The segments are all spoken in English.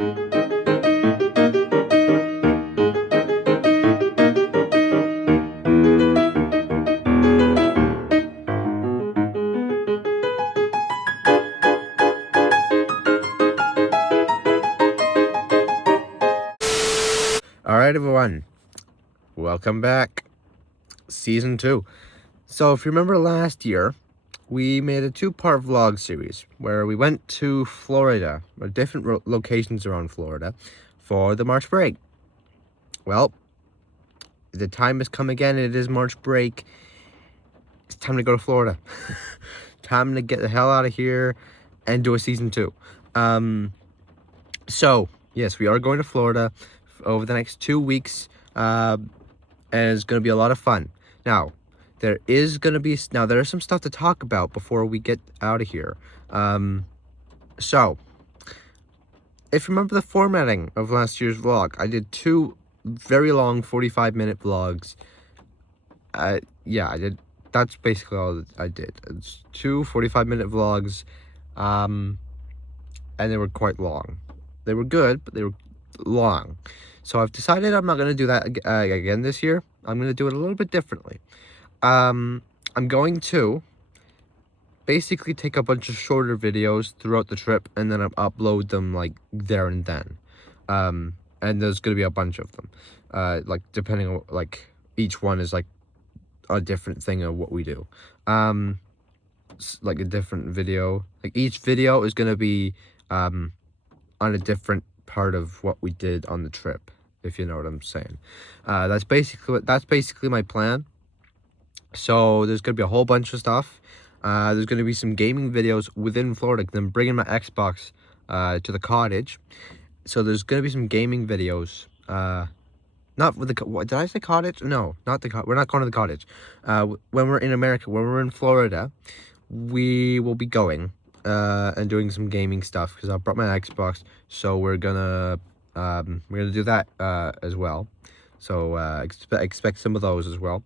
Alright, everyone. Welcome back. Season 2. So, if you remember last year, we made a 2-part vlog series where we went to Florida, or different locations around Florida, for the March break. Well, the time has come again. It is March break. It's time to go to Florida. Time to get the hell out of here and do a season 2. So, yes, we are going to Florida over the next 2 weeks, and it's going to be a lot of fun. Now, there is some stuff to talk about before we get out of here. So, if you remember the formatting of last year's vlog, I did 2 very long 45-minute vlogs. Yeah, I did. That's basically all I did. It's 2 45-minute vlogs, and they were quite long. They were good, but they were long. So I've decided I'm not going to do that again this year. I'm going to do it a little bit differently. I'm going to basically take a bunch of shorter videos throughout the trip and then upload them like there and then. And there's going to be a bunch of them. Like depending on, like, each one is like a different thing of what we do. Like a different video. Like each video is going to be on a different part of what we did on the trip, if you know what I'm saying. That's basically my plan. So there's gonna be a whole bunch of stuff. There's gonna be some gaming videos within Florida. I'm bringing my Xbox to the cottage, so there's gonna be some gaming videos. Not with the what, did I say cottage? No, not the we're not going to the cottage. When we're in America, when we're in Florida, we will be going and doing some gaming stuff because I brought my Xbox. So we're gonna do that as well. So expect some of those as well.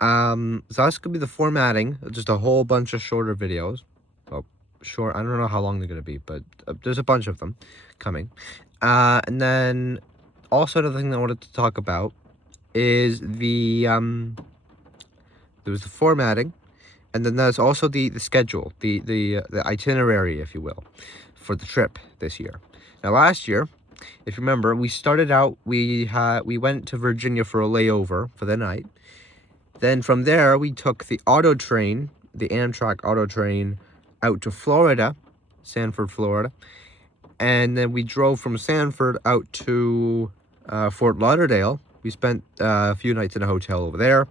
So that's gonna be the formatting. Just a whole bunch of shorter videos. Well, short. I don't know how long they're gonna be, but there's a bunch of them coming. And then also another thing that I wanted to talk about is the there was the formatting, and then there's also the schedule, the itinerary, if you will, for the trip this year. Now, last year, if you remember, we started out, we went to Virginia for a layover for the night. Then from there, we took the auto train, the Amtrak auto train, out to Florida, Sanford, Florida. And then we drove from Sanford out to Fort Lauderdale. We spent a few nights in a hotel over there.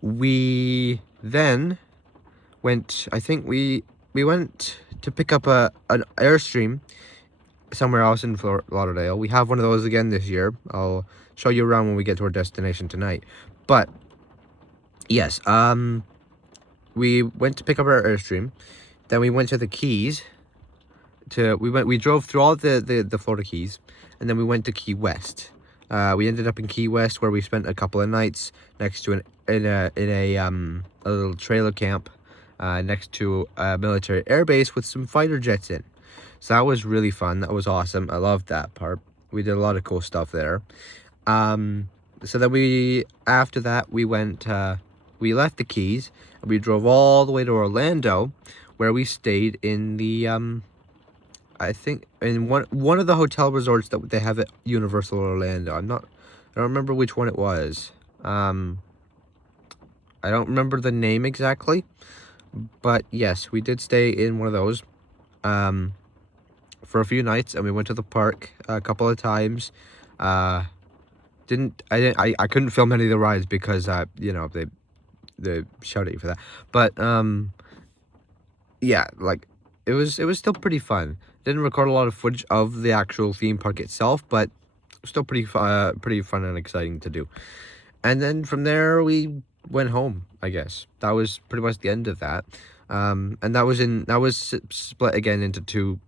We then went, I think we went to pick up an Airstream somewhere else in Fort Lauderdale. We have one of those again this year. I'll show you around when we get to our destination tonight. But yes, we went to pick up our Airstream. Then we went to the Keys. We drove through all the Florida Keys, and then we went to Key West. We ended up in Key West, where we spent a couple of nights next to a little trailer camp next to a military airbase with some fighter jets in. So that was really fun. That was awesome. I loved that part. We did a lot of cool stuff there. So then after that we went. We left the Keys and we drove all the way to Orlando, where we stayed in the I think in one of the hotel resorts that they have at Universal Orlando. I don't remember which one it was. I don't remember the name exactly, but yes, we did stay in one of those for a few nights, and we went to the park a couple of times. I couldn't film any of the rides because you know, they shout at you for that. But yeah, like it was still pretty fun. Didn't record a lot of footage of the actual theme park itself, but still pretty fun and exciting to do. And then from there we went home, I guess. That was pretty much the end of that. And that was split again into 2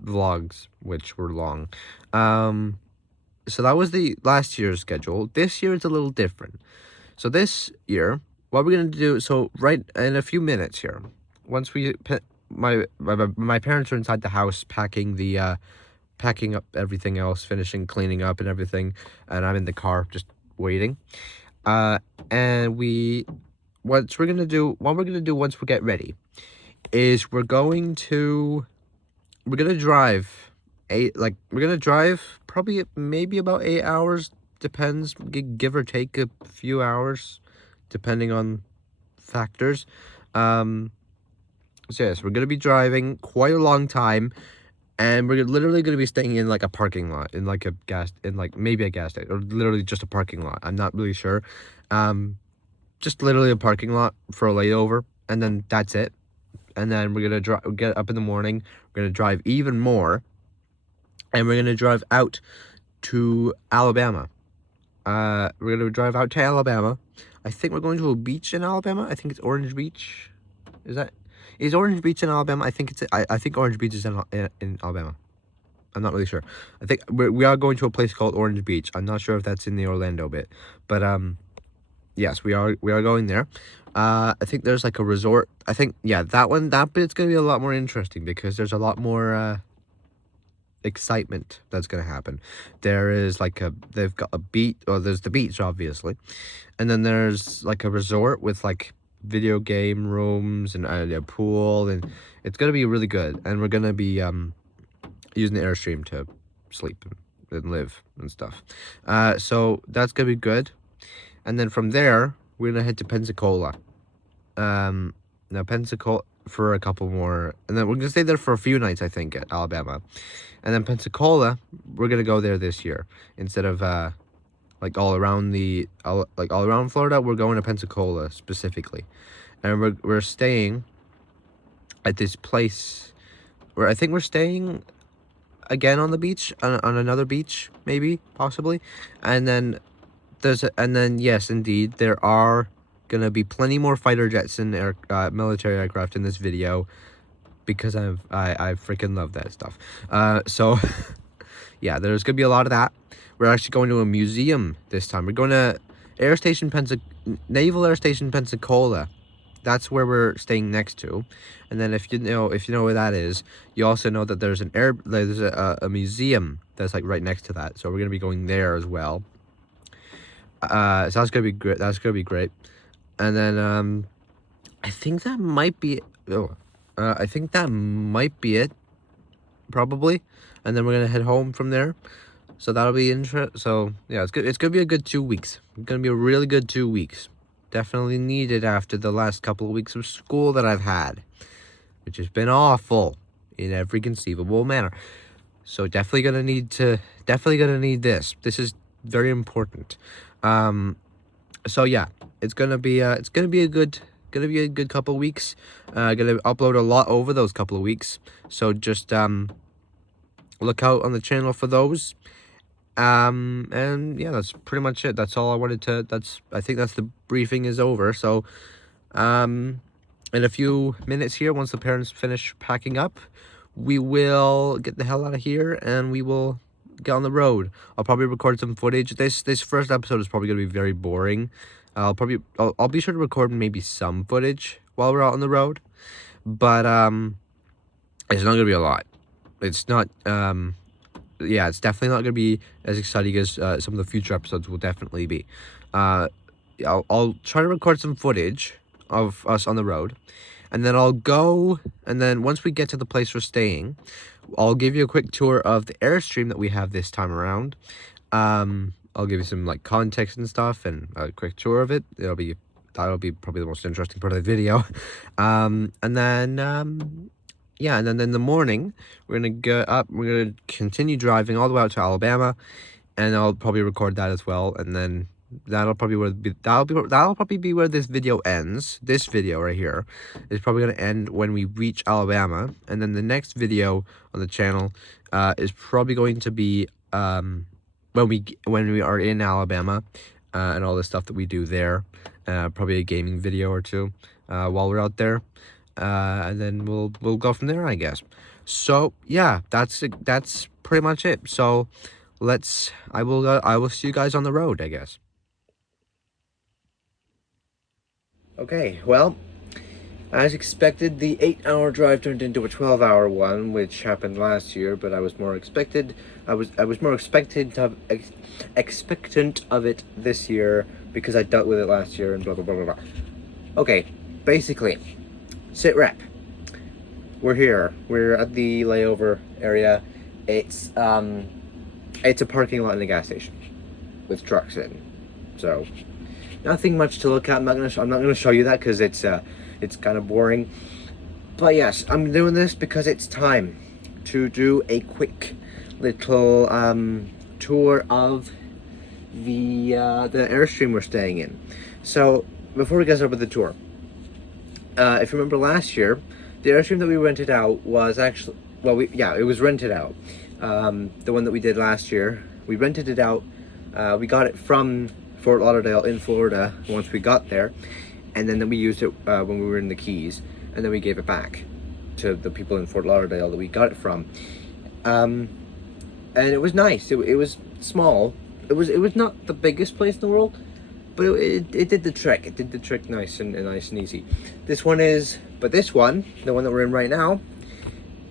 vlogs, which were long. So that was the last year's schedule. This year it's a little different. So this year, what we're gonna do, so right in a few minutes here, once we my parents are inside the house packing the packing up everything else, finishing cleaning up and everything, and I'm in the car just waiting. And what we're gonna do once we get ready is we're gonna drive we're gonna drive probably maybe about 8 hours, depends, give or take a few hours, depending on factors. So yes, we're gonna be driving quite a long time, and we're literally gonna be staying in like a parking lot, in like maybe a gas station, or literally just a parking lot. I'm not really sure. Just literally a parking lot for a layover, and then that's it. And then we're gonna get up in the morning. We're gonna drive even more, and we're gonna drive out to Alabama. We're gonna drive out to Alabama. I think we're going to a beach in Alabama. I think it's Orange Beach. Is Orange Beach in Alabama? I think Orange Beach is in Alabama. I'm not really sure. I think we are going to a place called Orange Beach. I'm not sure if that's in the Orlando bit, but yes, we are going there. I think there's like a resort. I think, yeah, that bit's gonna be a lot more interesting because there's a lot more excitement that's gonna happen. There is like they've got a beach, or there's the beach obviously, and then there's like a resort with like video game rooms and a pool, and it's gonna be really good. And we're gonna be using the Airstream to sleep and live and stuff. So that's gonna be good. And then from there we're gonna head to Pensacola. Now Pensacola for a couple more, and then we're gonna stay there for a few nights, I think, at Alabama. And then Pensacola, we're gonna go there this year instead of like all around Florida. We're going to Pensacola specifically, and we're staying at this place where I think we're staying again on the beach, on another beach, maybe, possibly. And then yes, indeed, there are gonna be plenty more fighter jets and military aircraft in this video, because I freaking love that stuff. So yeah, there's gonna be a lot of that. We're actually going to a museum this time. We're going to Naval Air Station Pensacola. That's where we're staying next to. And then if you know where that is, you also know that there's a museum that's like right next to that. So we're gonna be going there as well. So that's gonna be great. That's gonna be great. And then I think that might be it, probably. And then we're gonna head home from there. So that'll be interesting. So yeah, it's good. It's gonna be a good 2 weeks. It's gonna be a really good 2 weeks. Definitely needed after the last couple of weeks of school that I've had, which has been awful in every conceivable manner. So definitely gonna need this. This is very important. So yeah, it's gonna be a good couple of weeks. Gonna upload a lot over those couple of weeks. So just look out on the channel for those. And yeah, that's pretty much it. That's all I wanted to. I think that's the briefing is over. So in a few minutes here, once the parents finish packing up, we will get the hell out of here and we will get on the road. I'll probably record some footage. This first episode is probably gonna be very boring. I'll be sure to record maybe some footage while we're out on the road, but it's not gonna be a lot. It's not yeah, it's definitely not gonna be as exciting as some of the future episodes will definitely be. I'll try to record some footage of us on the road, and then I'll go, and then once we get to the place we're staying, I'll give you a quick tour of the Airstream that we have this time around. I'll give you some like context and stuff, and a quick tour of it. That'll be probably the most interesting part of the video. And then yeah, and then in the morning, we're gonna go up. We're gonna continue driving all the way out to Alabama, and I'll probably record that as well. And then that'll probably be where this video ends. This video right here is probably gonna end when we reach Alabama, and then the next video on the channel is probably going to be when we are in Alabama, and all the stuff that we do there. Probably a gaming video or two while we're out there. And then we'll go from there, I guess. So yeah, that's pretty much it. So I will see you guys on the road, I guess. Okay, well, As expected, the 8-hour drive turned into a 12-hour one, which happened last year. But I was more expected. I was more expected expectant of it this year because I dealt with it last year and blah blah blah blah blah. Okay, basically, sit rep. We're here. We're at the layover area. It's a parking lot in a gas station with trucks in. So nothing much to look at. I'm not gonna show you that because it's kind of boring. But yes, I'm doing this because it's time to do a quick little tour of the Airstream we're staying in. So before we get started with the tour, if you remember last year, the Airstream that we rented out was actually, well, it was rented out. The one that we did last year, we rented it out. We got it from Fort Lauderdale in Florida once we got there, and then we used it when we were in the Keys, and then we gave it back to the people in Fort Lauderdale that we got it from. And it was nice. It was small. It was not the biggest place in the world, but it did the trick. It did the trick nice and easy. This one, the one that we're in right now,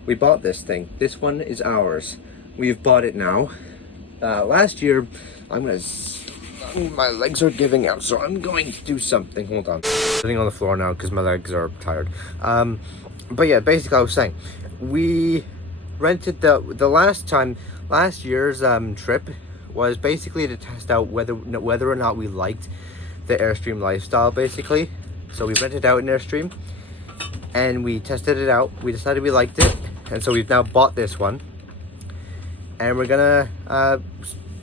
we bought this thing. This one is ours. We've bought it now. Last year, my legs are giving out, so I'm going to do something. Hold on. I'm sitting on the floor now because my legs are tired. But yeah, basically I was saying, we rented last year's trip was basically to test out whether or not we liked the Airstream lifestyle, basically. So we rented out an Airstream and we tested it out. We decided we liked it, and so we've now bought this one, and we're gonna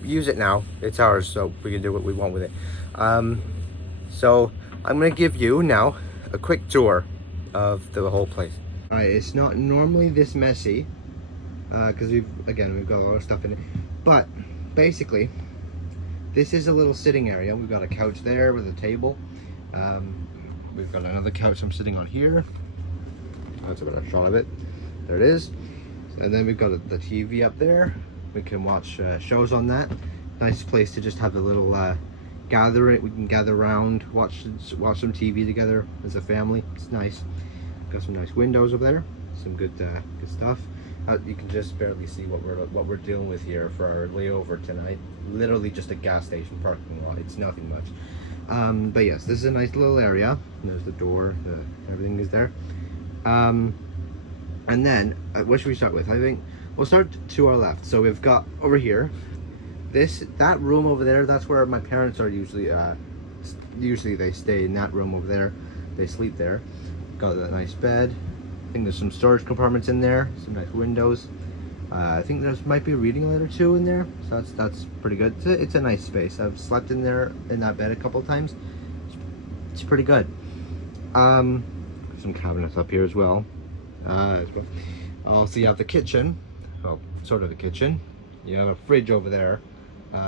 use it now. It's ours, so we can do what we want with it. So I'm gonna give you now a quick tour of the whole place. Alright, it's not normally this messy because we've got a lot of stuff in it, but basically this is a little sitting area. We've got a couch there with a table. We've got another couch I'm sitting on here. That's a better shot of it. There it is. And then we've got the TV up there. We can watch shows on that. Nice place to just have a little gathering. We can gather around, watch some TV together as a family. It's nice. Got some nice windows over there. Some good stuff. You can just barely see what we're dealing with here for our layover tonight. Literally just a gas station parking lot. It's nothing much. But yes, this is a nice little area. There's the door. Everything is there. And then what should we start with? I think we'll start to our left. So we've got over here that room over there. That's where my parents are usually they stay in that room over there. They sleep there. Got a nice bed. I think there's some storage compartments in there, some nice windows. I think might be a reading light or two in there, so that's pretty good. It's a nice space. I've slept in there in that bed a couple of times. It's pretty good. Some cabinets up here as well. Also, you have the kitchen. Well, sort of a kitchen. You have a fridge over there.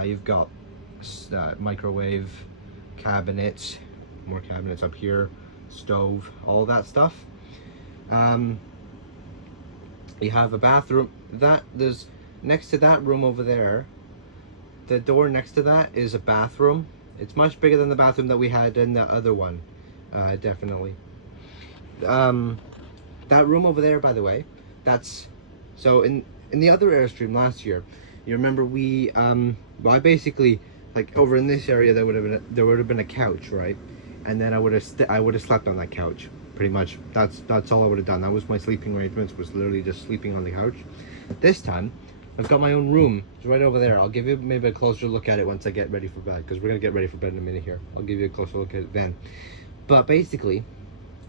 You've got microwave, cabinets, more cabinets up here, stove, all that stuff. You have a bathroom. There's next to that room over there. The door next to that is a bathroom. It's much bigger than the bathroom that we had in the other one. Definitely. That room over there, by the way, that's so in the other Airstream last year. You remember I basically, like, over in this area there would have been a couch, right? And then I would have slept on that couch. Pretty much, that's all I would have done. That was my sleeping arrangements, was literally just sleeping on the couch. This time, I've got my own room. It's right over there. I'll give you maybe a closer look at it once I get ready for bed, because we're gonna get ready for bed in a minute here. I'll give you a closer look at it then. But basically,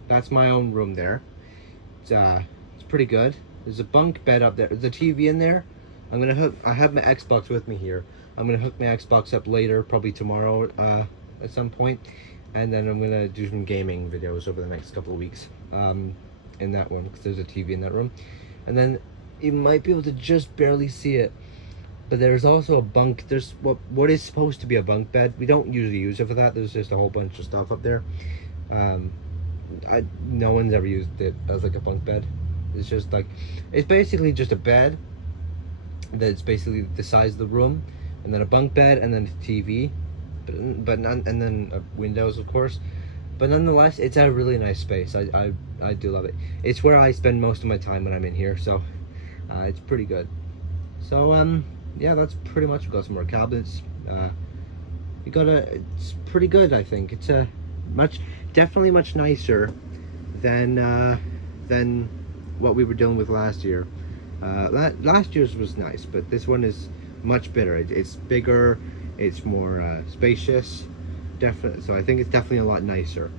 that's my own room there. It's pretty good. There's a bunk bed up there. There's a TV in there. I have my Xbox with me here. I'm gonna hook my Xbox up later, probably tomorrow at some point. And then I'm gonna do some gaming videos over the next couple of weeks in that one, because there's a TV in that room. And then you might be able to just barely see it, but there's also a bunk. There's what is supposed to be a bunk bed. We don't usually use it for that. There's just a whole bunch of stuff up there. No one's ever used it as like a bunk bed. It's just like, it's basically just a bed that's basically the size of the room, and then a bunk bed, and then a TV, and then windows, of course. But nonetheless, it's a really nice space. I do love it. It's where I spend most of my time when I'm in here, so it's pretty good. So yeah, that's pretty much. We've got some more cabinets. It's pretty good. I think it's definitely much nicer than what we were dealing with last year. Last year's was nice, but this one is much better. It's bigger, it's more spacious, definitely. So I think it's definitely a lot nicer.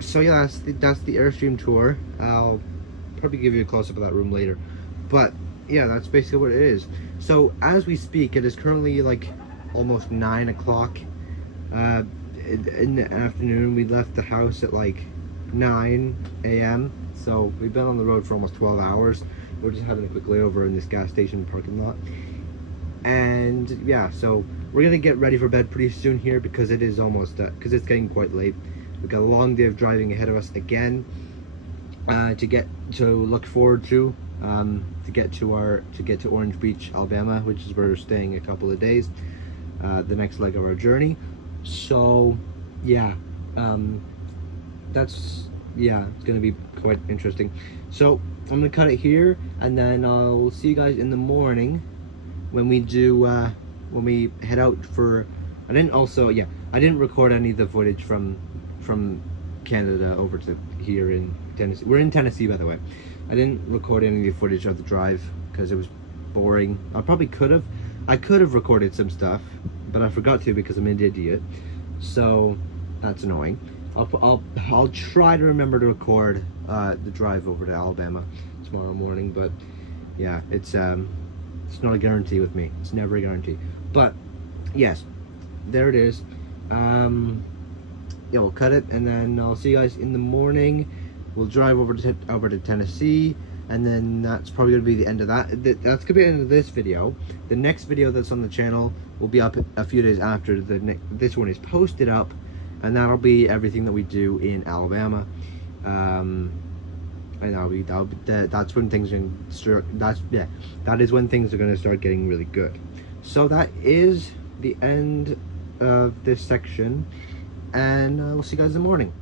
So yeah, that's the Airstream tour. I'll probably give you a close-up of that room later, but yeah, that's basically what it is. So as we speak, it is currently like almost 9 o'clock in the afternoon. We left the house at like 9 a.m. So we've been on the road for almost 12 hours. We're just having a quick layover in this gas station parking lot. And yeah, so we're gonna get ready for bed pretty soon here, because it is almost because it's getting quite late. We've got a long day of driving ahead of us again, to look forward to get to Orange Beach, Alabama, which is where we're staying a couple of days, the next leg of our journey. So yeah, it's gonna be quite interesting. So I'm gonna cut it here, and then I'll see you guys in the morning when we head out for. I didn't record any of the footage from Canada over to here in Tennessee. We're in Tennessee, by the way. I didn't record any of the footage of the drive because it was boring. I could have recorded some stuff, but I forgot to because I'm an idiot. So that's annoying. I'll try to remember to record the drive over to Alabama tomorrow morning, but yeah, it's not a guarantee with me. It's never a guarantee. But yes, there it is. Yeah, we'll cut it, and then I'll see you guys in the morning. We'll drive over to Tennessee, and then that's probably gonna be the end of that. That's gonna be the end of this video. The next video that's on the channel will be up a few days after this one is posted up, and that'll be everything that we do in Alabama. And that's when things are gonna start. That is when things are gonna start getting really good. So that is the end of this section, and we'll see you guys in the morning.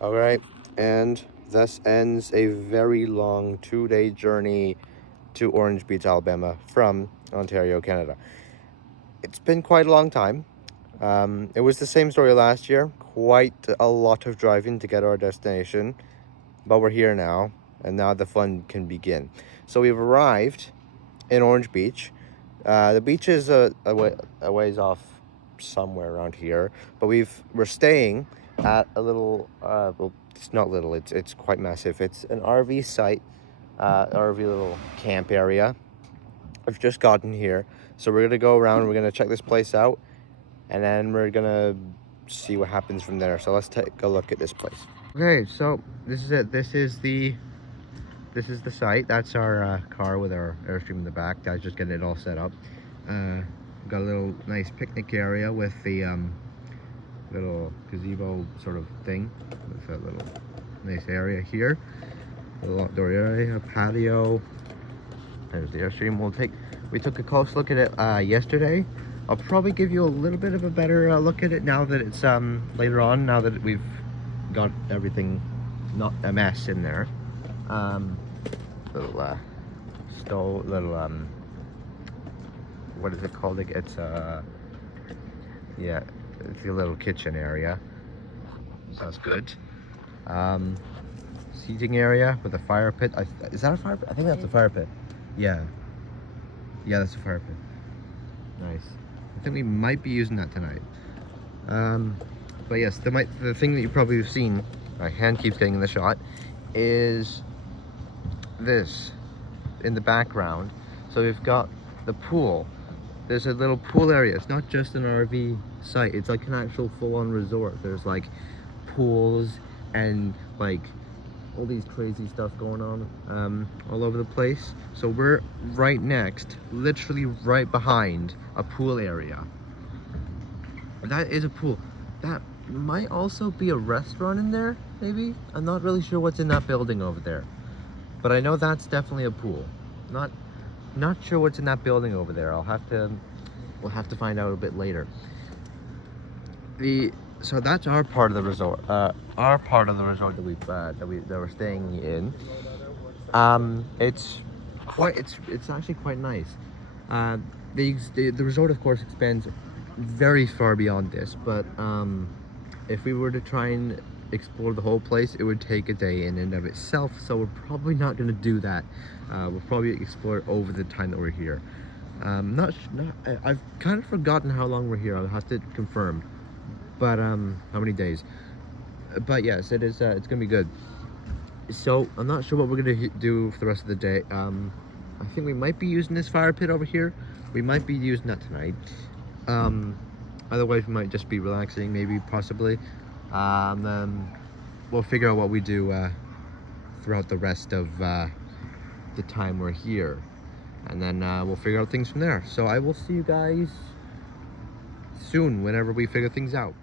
All right, and thus ends a very long 2-day journey to Orange Beach, Alabama from Ontario, Canada. It's been quite a long time. It was the same story last year. Quite a lot of driving to get to our destination, but we're here now, and now the fun can begin. So we've arrived in Orange Beach. The beach is a ways off somewhere around here, but we're staying at a little well, it's not little, it's quite massive. It's an RV site, RV little camp area. I've just gotten here, so we're gonna go around, we're gonna check this place out, and then we're gonna see what happens from there. So let's take a look at this place. Okay, so this is it. This is the site. That's our car with our Airstream in the back. Dad's just getting it all set up. Got a little nice picnic area with the little gazebo sort of thing, with a little nice area here, a little outdoor area, a patio. There's the Airstream. We took a close look at it yesterday. I'll probably give you a little bit of a better look at it now that it's later on, now that we've got everything not a mess in there. Little stove, little what is it called? It's yeah, it's a little kitchen area. Sounds good. Seating area with a fire pit. Is that a fire pit? I think that's a fire pit. Yeah, that's a fire pit. Nice. I think we might be using that tonight. But yes, the thing that you probably have seen, my hand keeps getting in the shot, is this in the background. So we've got the pool. There's a little pool area. It's not just an RV site, it's like an actual full-on resort. There's like pools and like all these crazy stuff going on all over the place. So we're right next, literally right behind a pool area. That is a pool. That might also be a restaurant in there, maybe. I'm not really sure what's in that building over there, but I know that's definitely a pool. Not sure what's in that building over there. I'll have to we'll have to find out a bit later. So that's our part of the resort. Our part of the resort that we're staying in. It's actually quite nice. The resort, of course, expands very far beyond this, but if we were to try and explore the whole place, it would take a day in and of itself, so we're probably not going to do that. We'll probably explore it over the time that we're here. I've kind of forgotten how long we're here. I'll have to confirm, but how many days. But yes, it is. It's gonna be good. So I'm not sure what we're gonna do for the rest of the day. I think we might be using this fire pit over here. We might be using that tonight. Otherwise we might just be relaxing, maybe, possibly. Then we'll figure out what we do throughout the rest of the time we're here, and then we'll figure out things from there. So I will see you guys soon whenever we figure things out.